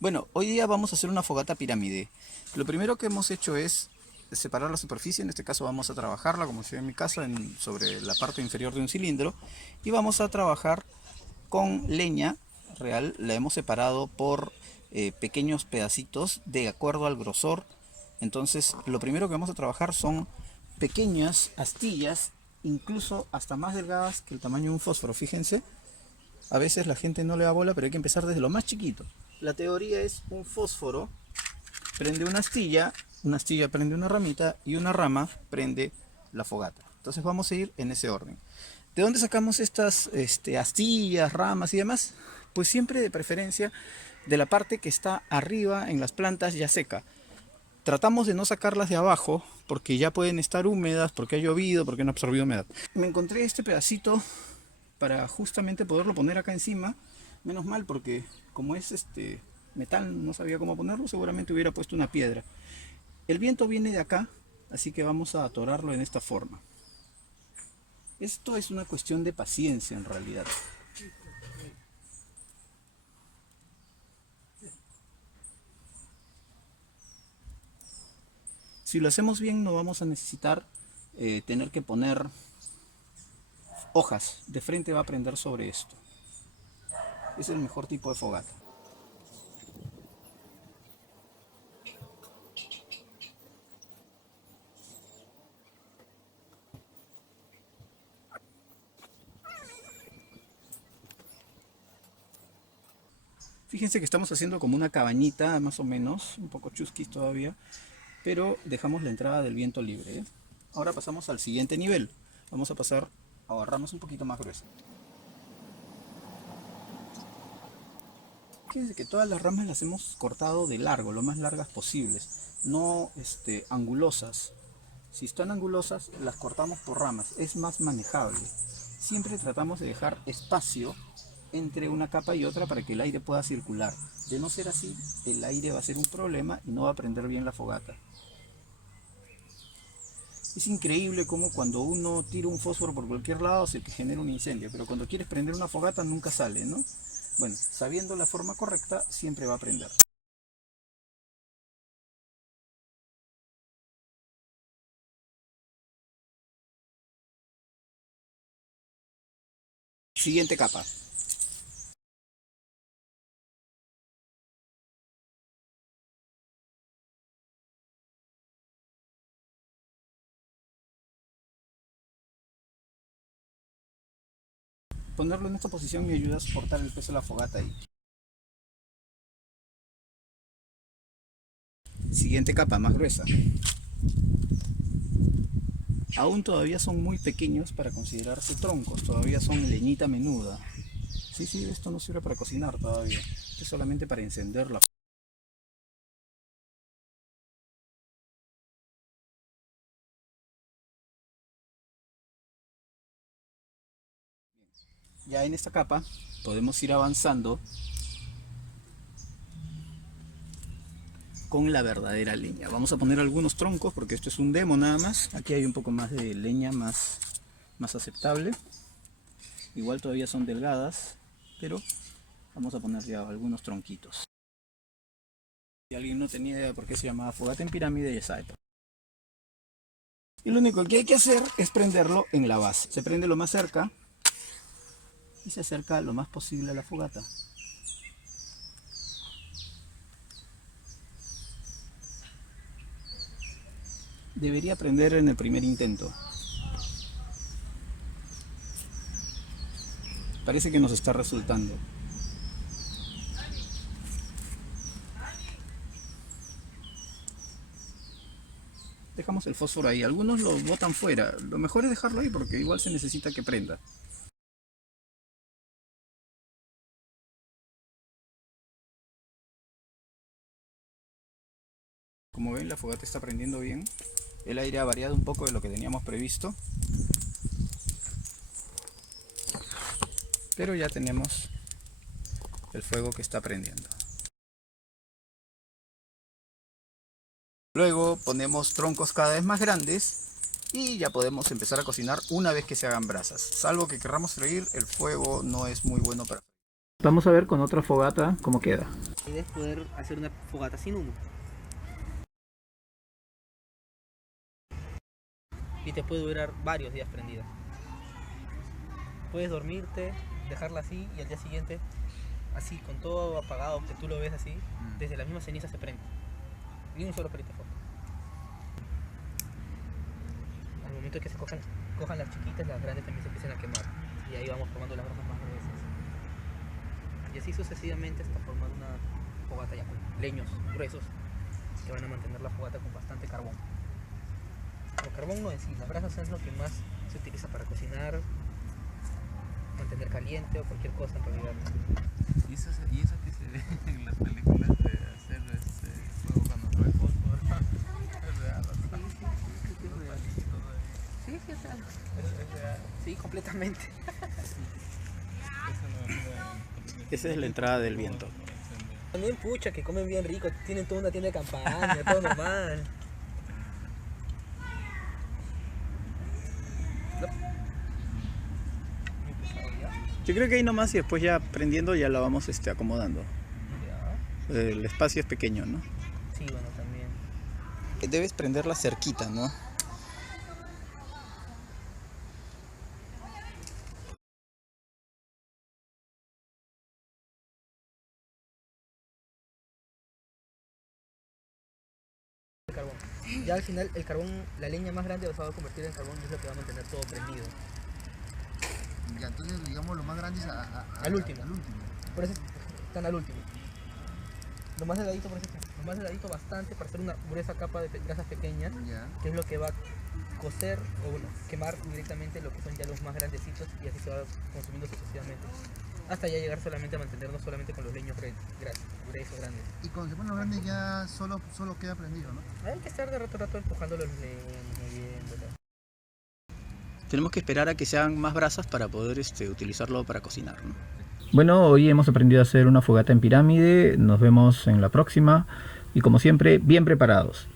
Bueno, hoy día vamos a hacer una fogata pirámide. Lo primero que hemos hecho es separar la superficie, en este caso vamos a trabajarla, como se ve en mi caso, sobre la parte inferior de un cilindro. Y vamos a trabajar con leña real, la hemos separado por pequeños pedacitos de acuerdo al grosor. Entonces, lo primero que vamos a trabajar son pequeñas astillas, incluso hasta más delgadas que el tamaño de un fósforo, fíjense. A veces la gente no le da bola, pero hay que empezar desde lo más chiquito. La teoría es: un fósforo prende una astilla prende una ramita y una rama prende la fogata. Entonces vamos a ir en ese orden. ¿De dónde sacamos estas astillas, ramas y demás? Pues siempre de preferencia de la parte que está arriba en las plantas ya seca. Tratamos de no sacarlas de abajo porque ya pueden estar húmedas, porque ha llovido, porque no ha absorbido humedad. Me encontré este pedacito para justamente poderlo poner acá encima. Menos mal, porque como es metal, no sabía cómo ponerlo, seguramente hubiera puesto una piedra. El viento viene de acá, así que vamos a atorarlo en esta forma. Esto es una cuestión de paciencia en realidad. Si lo hacemos bien, no vamos a necesitar tener que poner hojas. De frente va a prender sobre esto. Es el mejor tipo de fogata. Fíjense que estamos haciendo como una cabañita, más o menos, un poco chusquis todavía, pero dejamos la entrada del viento libre, ¿eh? Ahora pasamos al siguiente nivel. Vamos a pasar a ramas un poquito más gruesas. Fíjense que todas las ramas las hemos cortado de largo, lo más largas posibles, no angulosas. Si están angulosas, las cortamos por ramas, es más manejable. Siempre tratamos de dejar espacio entre una capa y otra para que el aire pueda circular. De no ser así, el aire va a ser un problema y no va a prender bien la fogata. Es increíble cómo cuando uno tira un fósforo por cualquier lado se genera un incendio, pero cuando quieres prender una fogata nunca sale, ¿no? Bueno, sabiendo la forma correcta, siempre va a prender. Siguiente capa. Ponerlo en esta posición me ayuda a soportar el peso de la fogata ahí. Siguiente capa, más gruesa. Aún todavía son muy pequeños para considerarse troncos, todavía son leñita menuda. Sí, sí, esto no sirve para cocinar todavía, es solamente para encender la. Ya en esta capa podemos ir avanzando con la verdadera leña. Vamos a poner algunos troncos porque esto es un demo nada más. Aquí hay un poco más de leña más aceptable. Igual todavía son delgadas, pero vamos a poner ya algunos tronquitos. Si alguien no tenía idea de por qué se llamaba fogata en pirámide, ya sabe. Y lo único que hay que hacer es prenderlo en la base. Se prende lo más cerca y se acerca lo más posible a la fogata. Debería prender en el primer intento. Parece que nos está resultando. Dejamos el fósforo ahí. Algunos lo botan fuera. Lo mejor es dejarlo ahí porque igual se necesita que prenda. Como ven, la fogata está prendiendo bien. El aire ha variado un poco de lo que teníamos previsto, pero ya tenemos el fuego que está prendiendo. Luego ponemos troncos cada vez más grandes y ya podemos empezar a cocinar una vez que se hagan brasas. Salvo que querramos freír, el fuego no es muy bueno para freír. Vamos a ver con otra fogata cómo queda. La idea es poder hacer una fogata sin humo. Y te puede durar varios días prendida. Puedes dormirte, dejarla así y al día siguiente, así con todo apagado, que tú lo ves así, desde la misma ceniza se prende. Y un solo perito de fuego. Al momento que se cojan las chiquitas, las grandes también se empiezan a quemar. Y ahí vamos formando las brasas más gruesas. Y así sucesivamente hasta formar una fogata ya con leños gruesos que van a mantener la fogata con bastante carbón. El carbón no en sí, las brasas es lo que más se utiliza para cocinar, mantener caliente o cualquier cosa en realidad. ¿Y eso que se ve en las películas de hacer fuego cuando no hay fósforo? Es real, ¿no? Sí, sí, es real. Es real. Sí, completamente. Eso no es real. Esa es la entrada del viento. También pucha, que comen bien rico, tienen toda una tienda de campaña, todo normal. Muy pesado ya. Yo creo que ahí nomás y después ya prendiendo ya la vamos acomodando. Ya. El espacio es pequeño, ¿no? Sí, bueno, también. Debes prenderla cerquita, ¿no? El carbón. Ya al final el carbón, la leña más grande se va a convertir en carbón y es lo que va a mantener todo prendido. Ya, entonces digamos lo más grande es Al último. Al último. Por eso están al último. Lo más delgadito, por eso lo más delgadito bastante para hacer una gruesa capa de grasas pequeñas, Ya. que es lo que va a cocer o bueno, quemar directamente lo que son ya los más grandecitos y así se va consumiendo sucesivamente. Hasta ya llegar solamente a mantenernos solamente con los leños gruesos grandes. Y cuando se ponen los grandes ya solo queda prendido, ¿no? Hay que estar de rato a rato empujando los leños, moviéndolos. Tenemos que esperar a que sean más brasas para poder utilizarlo para cocinar, ¿no? Bueno, hoy hemos aprendido a hacer una fogata en pirámide. Nos vemos en la próxima y como siempre, bien preparados.